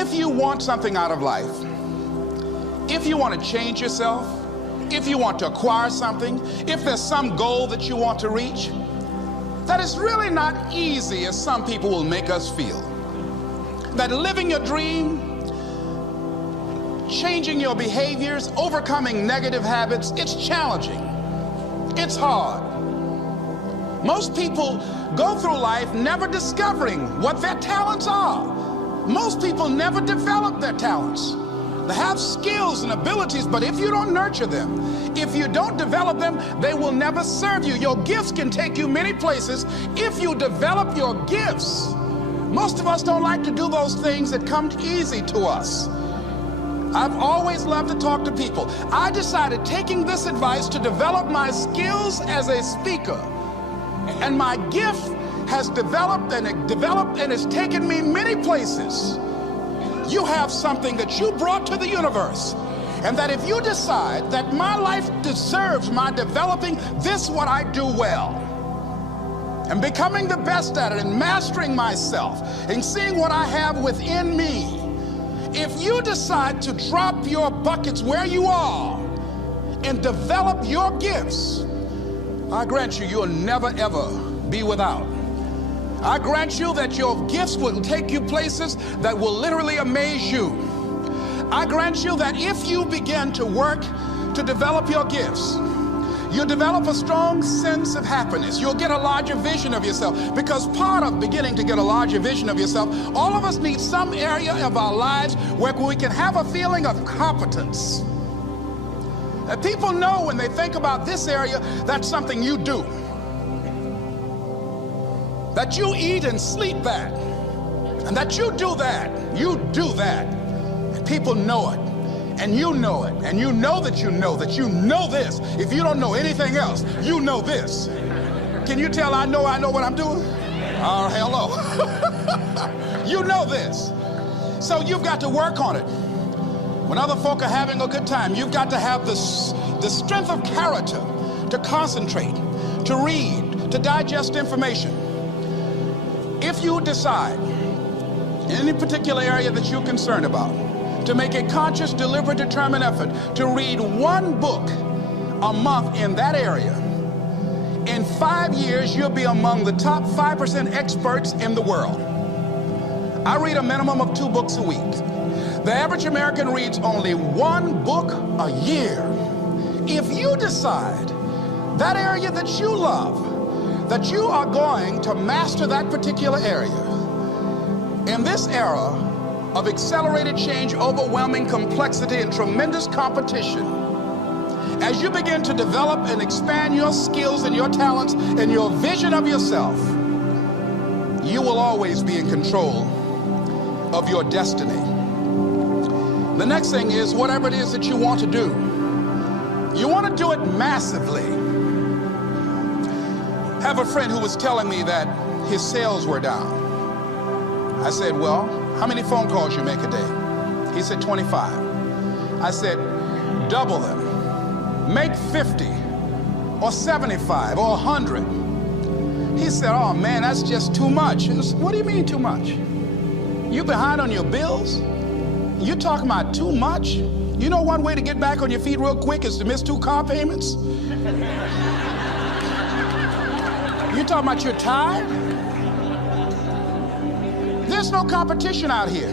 If you want something out of life, if you want to change yourself, if you want to acquire something, if there's some goal that you want to reach, that is really not easy as some people will make us feel. That living your dream, changing your behaviors, overcoming negative habits, it's challenging. It's hard. Most people go through life never discovering what their talents are. Most people never develop their talents. They have skills and abilities, but if you don't nurture them, if you don't develop them, they will never serve you. Your gifts can take you many places if you develop your gifts. Most of us don't like to do those things that come easy to us. I've always loved to talk to people. I decided, taking this advice, to develop my skills as a speaker. And my gift has developed and it's taken me many places. You have something that you brought to the universe, and that if you decide that my life deserves my developing this, what I do well, and becoming the best at it, and mastering myself, and seeing what I have within me, if you decide to drop your buckets where you are and develop your gifts, I grant you, you'll never ever be without. I grant you that your gifts will take you places that will literally amaze you. I grant you that if you begin to work to develop your gifts, you'll develop a strong sense of happiness. You'll get a larger vision of yourself, because part of beginning to get a larger vision of yourself, all of us need some area of our lives where we can have a feeling of competence. That people know when they think about this area, that's something you do. That you eat and sleep that, and that you do that, and people know it, and you know it, and you know that you know this. If you don't know anything else, you know this. Can you tell I know what I'm doing? Oh, hello. You know this. So you've got to work on it. When other folk are having a good time, you've got to have the strength of character to concentrate, to read, to digest information. If you decide in any particular area that you're concerned about, to make a conscious, deliberate, determined effort to read one book a month in that area, in 5 years, you'll be among the top 5% experts in the world. I read a minimum of 2 books a week. The average American reads only 1 book a year. If you decide that area that you love, that you are going to master that particular area, in this era of accelerated change, overwhelming complexity, and tremendous competition, as you begin to develop and expand your skills and your talents and your vision of yourself, you will always be in control of your destiny. The next thing is, whatever it is that you want to do, you want to do it massively. I have a friend who was telling me that his sales were down. I said, well, how many phone calls you make a day? He said, 25. I said, double them. Make 50 or 75 or 100. He said, oh man, that's just too much. I said, what do you mean too much? You behind on your bills? You talking about too much? You know one way to get back on your feet real quick is to miss 2 car payments? You talking about you're tired? There's no competition out here.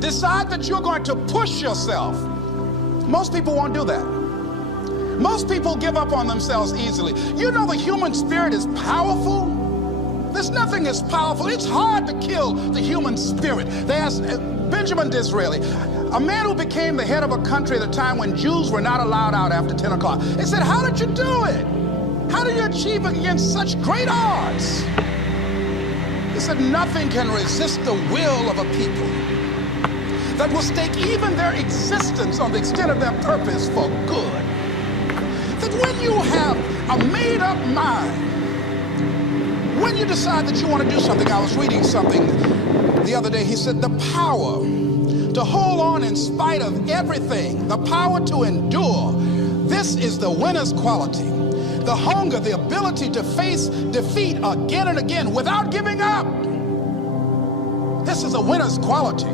Decide that you're going to push yourself. Most people won't do that. Most people give up on themselves easily. You know the human spirit is powerful. There's nothing as powerful. It's hard to kill the human spirit. They asked Benjamin Disraeli, a man who became the head of a country at a time when Jews were not allowed out after 10 o'clock. They said, how did you do it? How do you achieve against such great odds? He said, nothing can resist the will of a people that will stake even their existence on the extent of their purpose for good. That when you have a made-up mind, when you decide that you want to do something, I was reading something the other day, he said, the power to hold on in spite of everything, the power to endure, this is the winner's quality. The hunger, the ability to face defeat again and again without giving up. This is a winner's quality.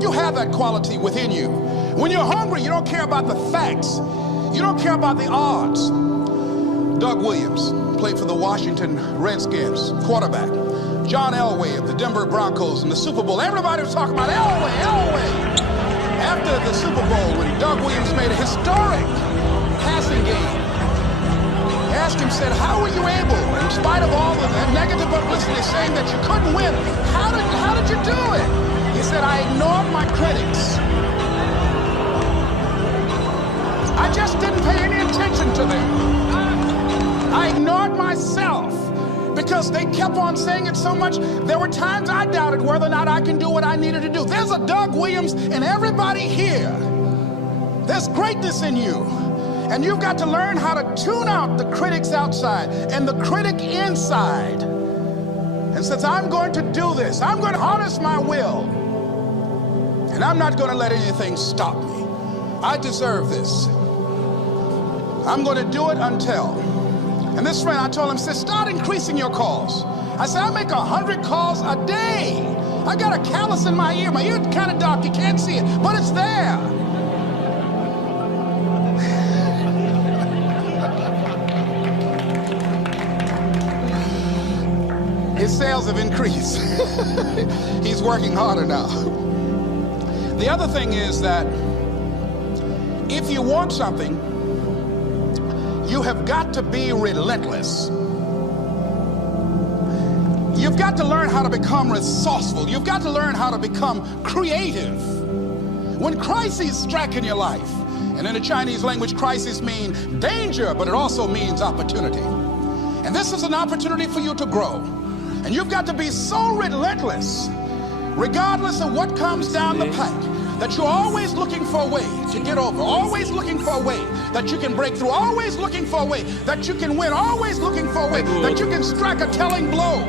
You have that quality within you. When you're hungry, you don't care about the facts. You don't care about the odds. Doug Williams played for the Washington Redskins, quarterback. John Elway of the Denver Broncos in the Super Bowl. Everybody was talking about Elway. After the Super Bowl, when Doug Williams made a historic passing game, he asked him, said, how were you able, in spite of all the negative publicity saying that you couldn't win, how did you do it? He said, I ignored my critics. I just didn't pay any attention to them. I ignored myself because they kept on saying it so much. There were times I doubted whether or not I can do what I needed to do. There's a Doug Williams in everybody here. There's greatness in you. And you've got to learn how to tune out the critics outside and the critic inside. And since I'm going to do this, I'm going to harness my will. And I'm not going to let anything stop me. I deserve this. I'm going to do it until. And this friend, I told him, said, start increasing your calls. I said, I make 100 calls a day. I got a callus in my ear. My ear's kind of dark, you can't see it, but it's there. His sales have increased. He's working harder now. The other thing is that if you want something, you have got to be relentless. You've got to learn how to become resourceful. You've got to learn how to become creative. When crises strike in your life, and in the Chinese language, crises mean danger, but it also means opportunity. And this is an opportunity for you to grow. And you've got to be so relentless, regardless of what comes down the pike, that you're always looking for a way to get over, always looking for a way that you can break through, always looking for a way that you can win, always looking for a way that you can strike a telling blow.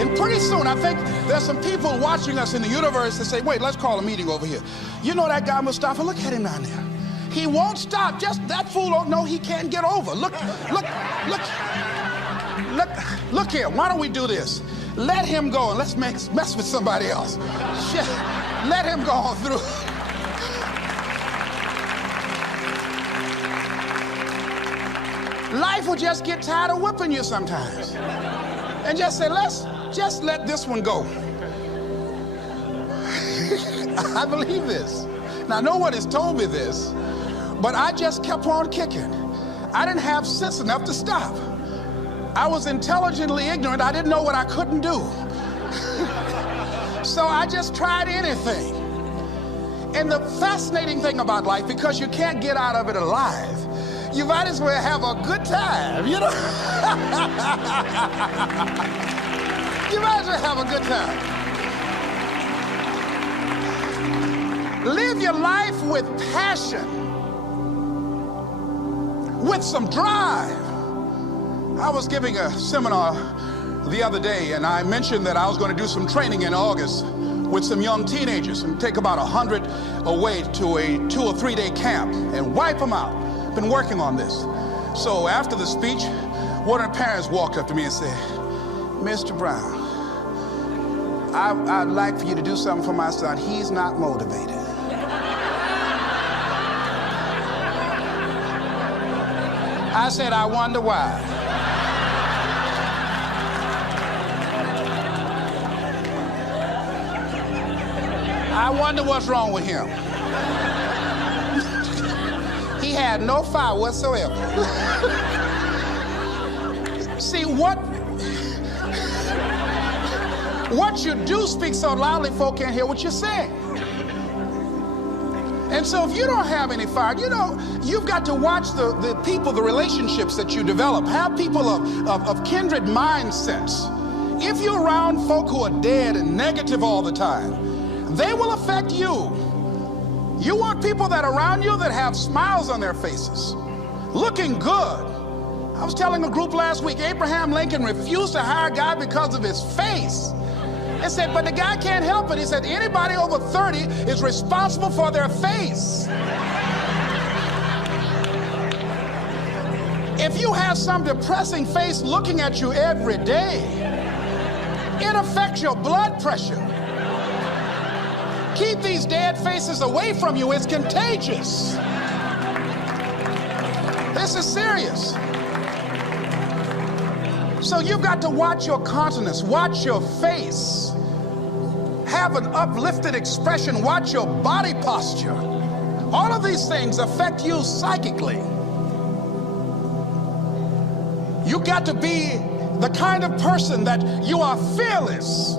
And pretty soon, I think there's some people watching us in the universe that say, wait, let's call a meeting over here. You know that guy Mustafa? Look at him down there. He won't stop. Just that fool don't know he can't get over. Look here. Why don't we do this? Let him go and let's mess with somebody else. Shit. Let him go on through. Life will just get tired of whipping you sometimes. And just say, let's just let this one go. I believe this. Now, no one has told me this, but I just kept on kicking. I didn't have sense enough to stop. I was intelligently ignorant. I didn't know what I couldn't do. So I just tried anything. And the fascinating thing about life, because you can't get out of it alive, you might as well have a good time, you know? You might as well have a good time. Live your life with passion, with some drive. I was giving a seminar the other day, and I mentioned that I was going to do some training in August with some young teenagers and take about 100 away to a 2 or 3 day camp and wipe them out. Been working on this. So after the speech, one of the parents walked up to me and said, Mr. Brown, I'd like for you to do something for my son. He's not motivated. I said, I wonder why. I wonder what's wrong with him. He had no fire whatsoever. See, what you do speak so loudly, folk can't hear what you're saying. And so if you don't have any fire, you know, you've got to watch the people, the relationships that you develop. Have people of kindred mindsets. If you're around folk who are dead and negative all the time, they will affect you. You want people that are around you that have smiles on their faces, looking good. I was telling a group last week, Abraham Lincoln refused to hire a guy because of his face. They said, but the guy can't help it. He said, anybody over 30 is responsible for their face. If you have some depressing face looking at you every day, it affects your blood pressure. Keep these dead faces away from you. It's contagious. This is serious. So you've got to watch your countenance, watch your face, have an uplifted expression, watch your body posture. All of these things affect you psychically. You got to be the kind of person that you are fearless.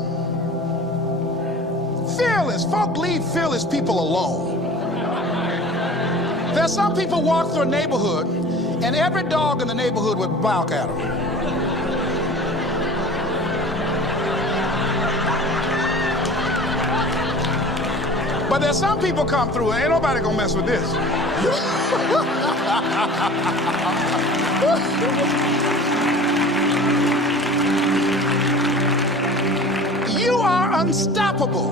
Fearless. Folk leave fearless people alone. There's some people walk through a neighborhood and every dog in the neighborhood would bark at them. But there's some people come through and ain't nobody gonna mess with this. You are unstoppable.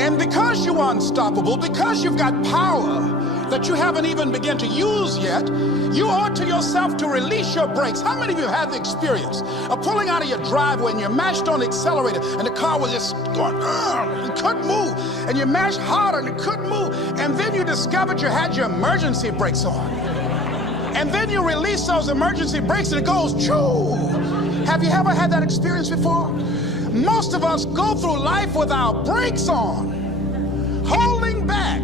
And because you are unstoppable, because you've got power that you haven't even begun to use yet, you owe it to yourself to release your brakes. How many of you have the experience of pulling out of your driveway and you mashed on the accelerator and the car was just going, it couldn't move, and you mashed harder and it couldn't move, and then you discovered you had your emergency brakes on, and then you release those emergency brakes and it goes, choo. Have you ever had that experience before? Most of us go through life with our brakes on, holding back,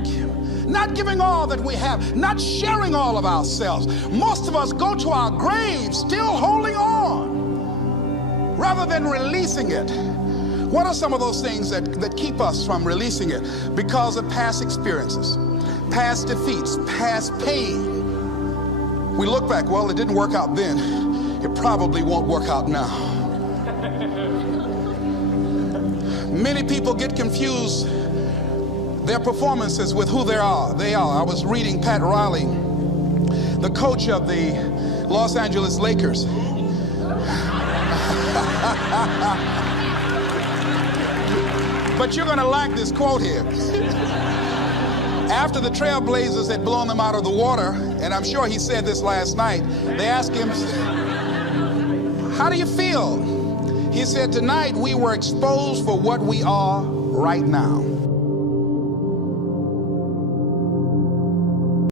not giving all that we have, not sharing all of ourselves. Most of us go to our graves still holding on rather than releasing it. What are some of those things that keep us from releasing it? Because of past experiences, past defeats, past pain. We look back, well, it didn't work out then. It probably won't work out now. Many people get confused their performances with who they are. I was reading Pat Riley, the coach of the Los Angeles Lakers. But you're gonna like this quote here. After the Trailblazers had blown them out of the water, and I'm sure he said this last night, they asked him, how do you feel? He said, tonight we were exposed for what we are right now.